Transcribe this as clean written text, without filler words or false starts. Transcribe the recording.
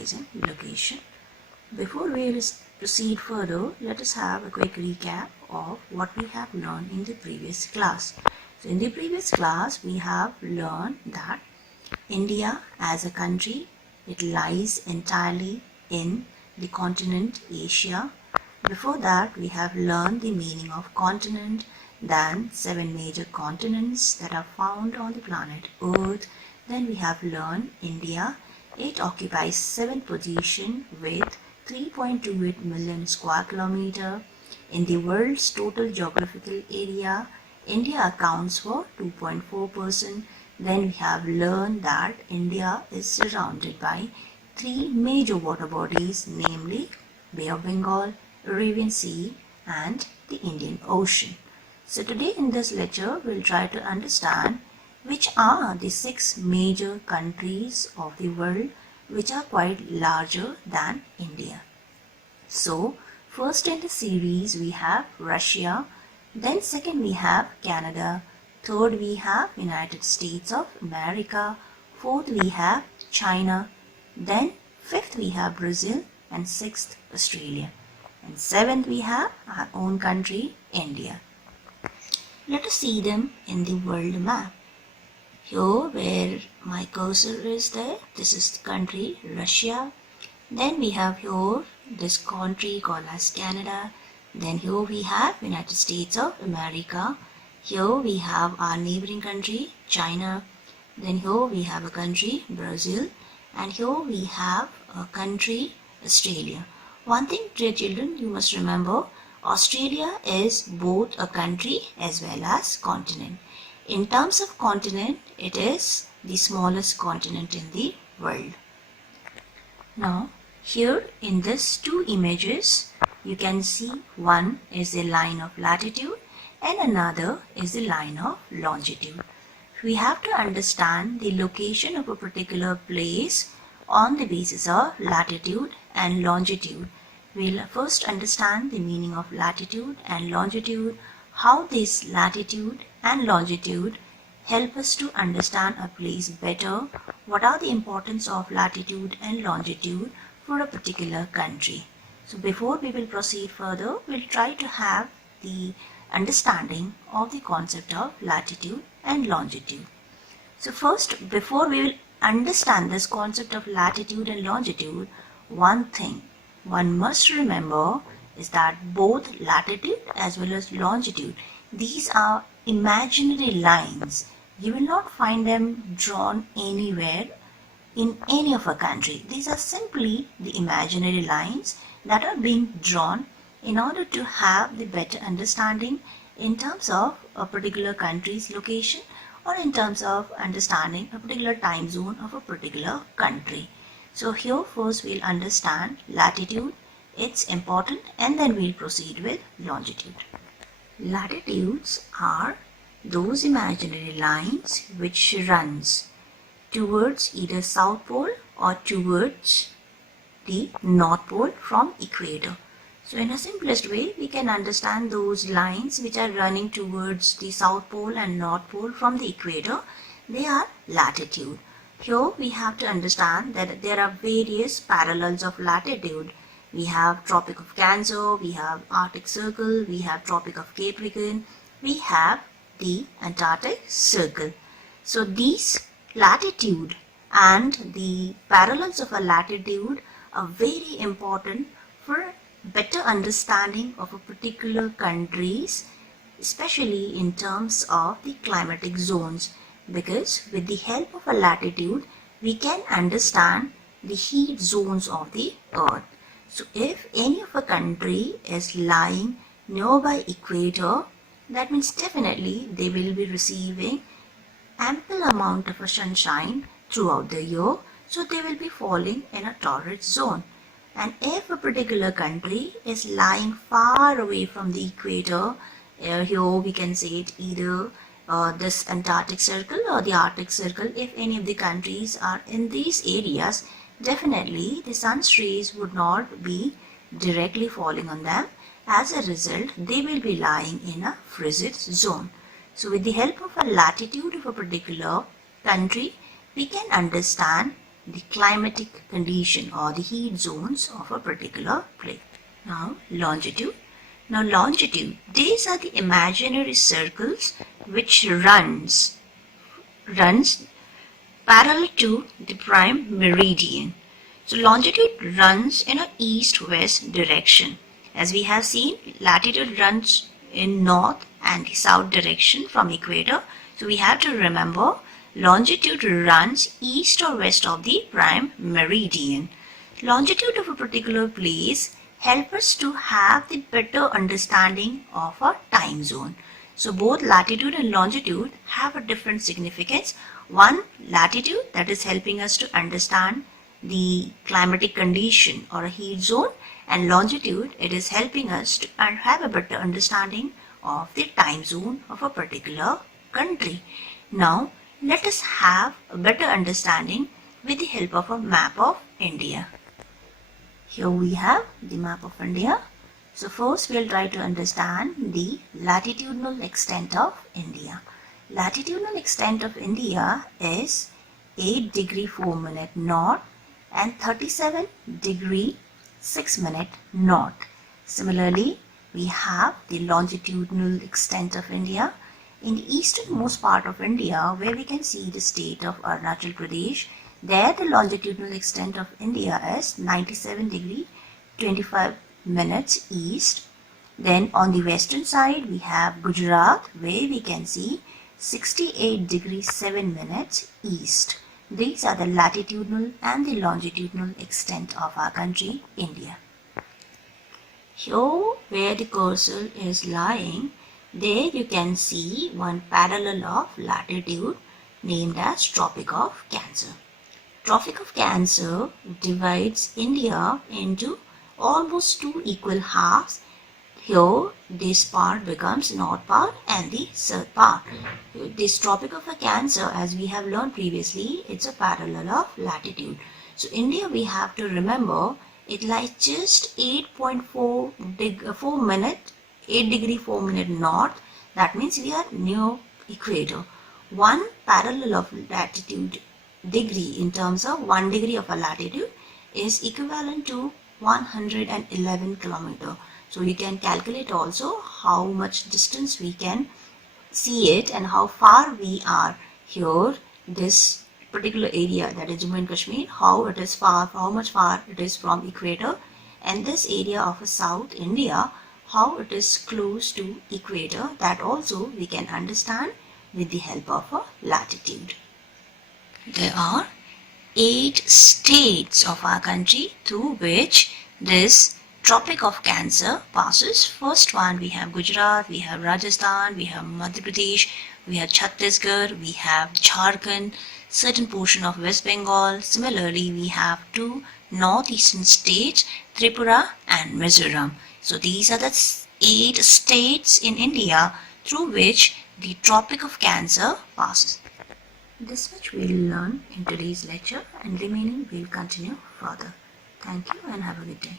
size and location. Before we proceed further, let us have a quick recap of what we have learned in the previous class. So in the previous class, we have learned that India as a country, it lies entirely in the continent Asia. Before that, we have learned the meaning of continent, then 7 major continents that are found on the planet Earth. Then we have learned India. It occupies 7th position with 3.28 million square kilometer. In the world's total geographical area, India accounts for 2.4%. Then we have learned that India is surrounded by 3 major water bodies, namely Bay of Bengal, Arabian Sea and the Indian Ocean. So today in this lecture, we'll try to understand which are the 6 major countries of the world which are quite larger than India. So first in the series we have Russia, then second we have Canada, third we have United States of America, fourth we have China, then fifth we have Brazil and sixth Australia. And seventh we have our own country, India. Let us see them in the world map. Here where my cursor is there, this is the country Russia. Then we have here this country called as Canada. Then here we have United States of America. Here we have our neighboring country China. Then here we have a country Brazil. And here we have a country Australia. One thing, dear children, you must remember, Australia is both a country as well as continent. In terms of continent, it is the smallest continent in the world. Now, here in these 2 images, you can see one is the line of latitude and another is the line of longitude. We have to understand the location of a particular place on the basis of latitude and longitude. We'll first understand the meaning of latitude and longitude, how this latitude and longitude help us to understand a place better, what are the importance of latitude and longitude for a particular country. So before we will proceed further, we'll try to have the understanding of the concept of latitude and longitude. So first, before we will understand this concept of latitude and longitude, one thing one must remember is that both latitude as well as longitude, these are imaginary lines. You will not find them drawn anywhere in any of a country. These are simply the imaginary lines that are being drawn in order to have the better understanding in terms of a particular country's location or in terms of understanding a particular time zone of a particular country. So here first we'll understand latitude, it's important, and then we'll proceed with longitude. Latitudes are those imaginary lines which runs towards either South Pole or towards the North Pole from equator. So in a simplest way, we can understand those lines which are running towards the South Pole and North Pole from the equator. They are latitude. Here we have to understand that there are various parallels of latitude. We have Tropic of Cancer, we have Arctic Circle, we have Tropic of Capricorn, we have the Antarctic Circle. So these latitude and the parallels of a latitude are very important for better understanding of a particular countries, especially in terms of the climatic zones, because with the help of a latitude we can understand the heat zones of the earth. So if any of a country is lying nearby equator, that means definitely they will be receiving ample amount of a sunshine throughout the year, so they will be falling in a torrid zone. And if a particular country is lying far away from the equator, here we can say it either this Antarctic Circle or the Arctic Circle. If any of the countries are in these areas, definitely the sun's rays would not be directly falling on them. As a result, they will be lying in a frigid zone. So with the help of a latitude of a particular country, we can understand the climatic condition or the heat zones of a particular place. Now longitude. Now longitude, these are the imaginary circles which runs parallel to the prime meridian. So longitude runs in a east-west direction. As we have seen, latitude runs in north and the south direction from equator. So we have to remember longitude runs east or west of the prime meridian. Longitude of a particular place help us to have the better understanding of a time zone. So both latitude and longitude have a different significance. One, latitude, that is helping us to understand the climatic condition or a heat zone, and longitude, it is helping us to have a better understanding of the time zone of a particular country. Now let us have a better understanding with the help of a map of India. Here we have the map of India. So first we'll try to understand the latitudinal extent of India. Latitudinal extent of India is 8 degree 4 minute north and 37 degree 6 minute north. Similarly, we have the longitudinal extent of India. In the easternmost part of India, where we can see the state of Arunachal Pradesh, there the longitudinal extent of India is 97 degree 25 minutes east. Then on the western side we have Gujarat, where we can see 68 degree 7 minutes east. These are the latitudinal and the longitudinal extent of our country, India. Here where the cursor is lying, there you can see one parallel of latitude named as Tropic of Cancer. Tropic of Cancer divides India into almost two equal halves. Here this part becomes north part and the south part. This Tropic of Cancer, as we have learned previously, it's a parallel of latitude. So India, we have to remember, it lies just 8.4 degree 4 minute north. That means we are near equator. One parallel of latitude degree in terms of 1 degree of a latitude is equivalent to 111 kilometer. So you can calculate also how much distance we can see it and how far we are here. This particular area, that is Jammu and Kashmir, how it is far, how much far it is from equator, and this area of South India, how it is close to equator, that also we can understand with the help of a latitude. There are 8 states of our country through which this Tropic of Cancer passes. First one, we have Gujarat, we have Rajasthan, we have Madhya Pradesh, we have Chhattisgarh, we have Jharkhand, certain portion of West Bengal. Similarly, we have 2 northeastern states, Tripura and Mizoram. So these are the 8 states in India through which the Tropic of Cancer passes. This much we will learn in today's lecture, and remaining we will continue further. Thank you and have a good day.